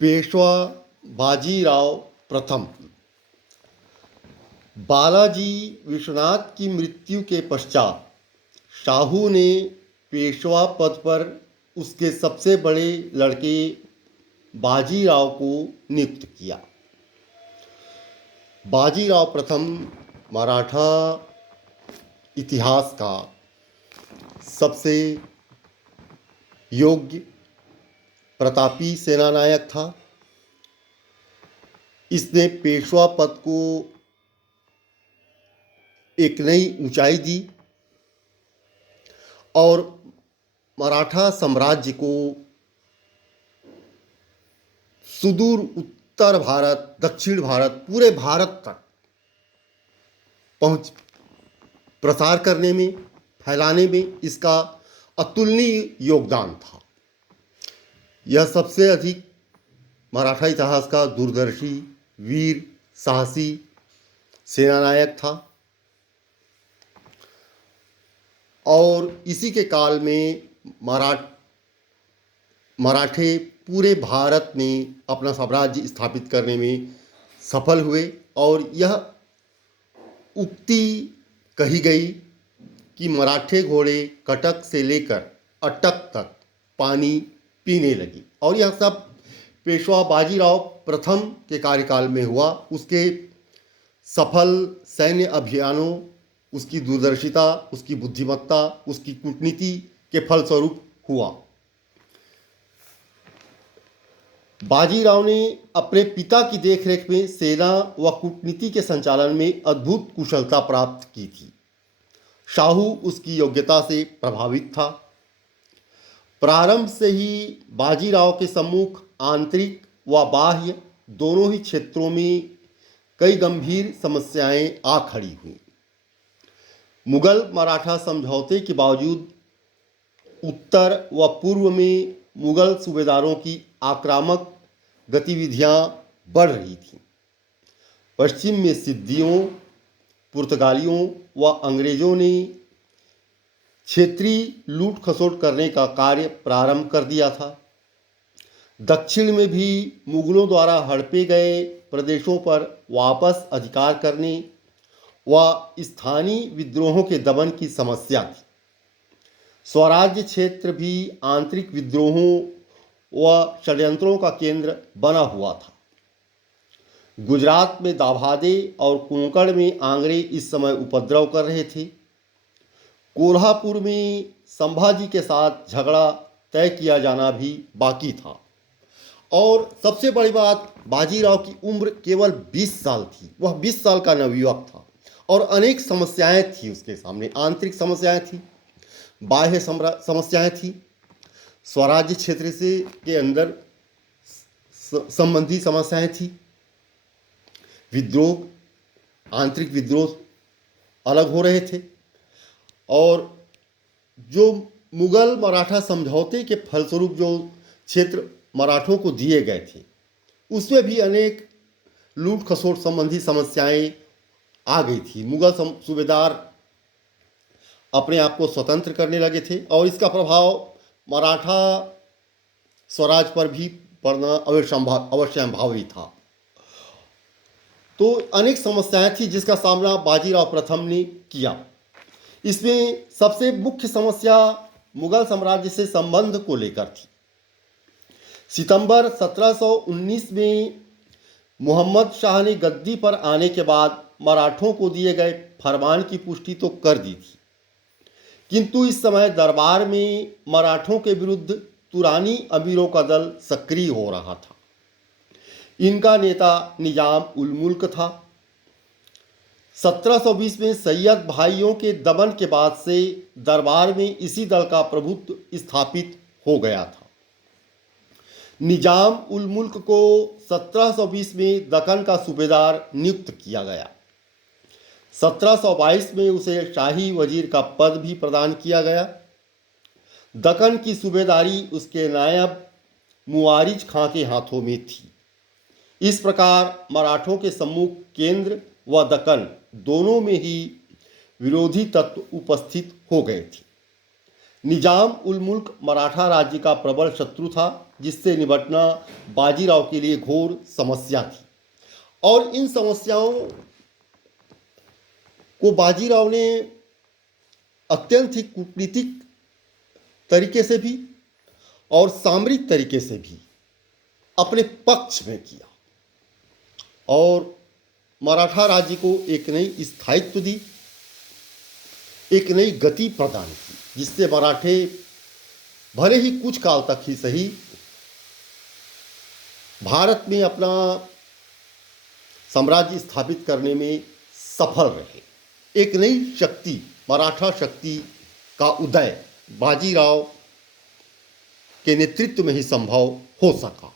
पेशवा बाजीराव प्रथम। बालाजी विश्वनाथ की मृत्यु के पश्चात शाहू ने पेशवा पद पर उसके सबसे बड़े लड़के बाजीराव को नियुक्त किया। बाजीराव प्रथम मराठा इतिहास का सबसे योग्य प्रतापी सेनानायक था। इसने पेशवा पद को एक नई ऊंचाई दी और मराठा साम्राज्य को सुदूर उत्तर भारत, दक्षिण भारत, पूरे भारत तक प्रसार करने में, फैलाने में इसका अतुलनीय योगदान था। यह सबसे अधिक मराठा इतिहास का दूरदर्शी, वीर, साहसी सेनानायक था और इसी के काल में मराठे पूरे भारत में अपना साम्राज्य स्थापित करने में सफल हुए और यह उक्ति कही गई कि मराठे घोड़े कटक से लेकर अटक तक पानी पीने लगी और यह सब पेशवा बाजीराव प्रथम के कार्यकाल में हुआ। उसके सफल सैन्य अभियानों, उसकी दूरदर्शिता, उसकी बुद्धिमत्ता, उसकी कूटनीति के फलस्वरूप हुआ। बाजीराव ने अपने पिता की देखरेख में सेना व कूटनीति के संचालन में अद्भुत कुशलता प्राप्त की थी। शाहू उसकी योग्यता से प्रभावित था। प्रारंभ से ही बाजीराव के सम्मुख आंतरिक व बाह्य दोनों ही क्षेत्रों में कई गंभीर समस्याएं आ खड़ी हुई। मुगल मराठा समझौते के बावजूद उत्तर व पूर्व में मुगल सूबेदारों की आक्रामक गतिविधियां बढ़ रही थीं। पश्चिम में सिद्दियों, पुर्तगालियों व अंग्रेजों ने क्षेत्रीय लूट खसोट करने का कार्य प्रारंभ कर दिया था। दक्षिण में भी मुगलों द्वारा हड़पे गए प्रदेशों पर वापस अधिकार करने व स्थानीय विद्रोहों के दमन की समस्या थी। स्वराज्य क्षेत्र भी आंतरिक विद्रोहों व षड्यंत्रों का केंद्र बना हुआ था। गुजरात में दाभादे और कोंकण में आंग्रे इस समय उपद्रव कर रहे थे। कोल्हापुर में संभाजी के साथ झगड़ा तय किया जाना भी बाकी था और सबसे बड़ी बात, बाजीराव की उम्र केवल 20 साल थी। वह 20 साल का नवयुवक था और अनेक समस्याएं थी उसके सामने। आंतरिक समस्याएं थी, बाह्य समस्याएं थी, स्वराज्य क्षेत्र से के अंदर संबंधी समस्याएं थी, विद्रोह, आंतरिक विद्रोह अलग हो रहे थे और जो मुगल मराठा समझौते के फलस्वरूप जो क्षेत्र मराठों को दिए गए थे उसमें भी अनेक लूट खसोट संबंधी समस्याएं आ गई थी। मुगल सूबेदार अपने आप को स्वतंत्र करने लगे थे और इसका प्रभाव मराठा स्वराज पर भी पड़ना अवश्यंभावी था। तो अनेक समस्याएं थी जिसका सामना बाजीराव प्रथम ने किया। इसमें सबसे मुख्य समस्या मुगल साम्राज्य से संबंध को लेकर थी। सितंबर 1719 में मोहम्मद शाह ने गद्दी पर आने के बाद मराठों को दिए गए फरमान की पुष्टि तो कर दी थी, किंतु इस समय दरबार में मराठों के विरुद्ध तुरानी अमीरों का दल सक्रिय हो रहा था। इनका नेता निजाम उल मुल्क था। 1720 में सैयद भाइयों के दमन के बाद से दरबार में इसी दल का प्रभुत्व स्थापित हो गया था। निजाम उल मुल्क को 1720 में दक्कन का सूबेदार नियुक्त किया गया। 1722 में उसे शाही वजीर का पद भी प्रदान किया गया। दक्कन की सूबेदारी उसके नायब मुआरिज खां के हाथों में थी। इस प्रकार मराठों के सम्मुख केंद्र व दक्कन दोनों में ही विरोधी तत्व उपस्थित हो गए थे। निजाम उल मुल्क मराठा राज्य का प्रबल शत्रु था जिससे निपटना बाजीराव के लिए घोर समस्या थी। और इन समस्याओं को बाजीराव ने अत्यंत ही कूटनीतिक तरीके से भी और सामरिक तरीके से भी अपने पक्ष में किया और मराठा राज्य को एक नई स्थायित्व दी, एक नई गति प्रदान की, जिससे मराठे भले ही कुछ काल तक ही सही भारत में अपना साम्राज्य स्थापित करने में सफल रहे। एक नई शक्ति, मराठा शक्ति का उदय बाजीराव के नेतृत्व में ही संभव हो सका।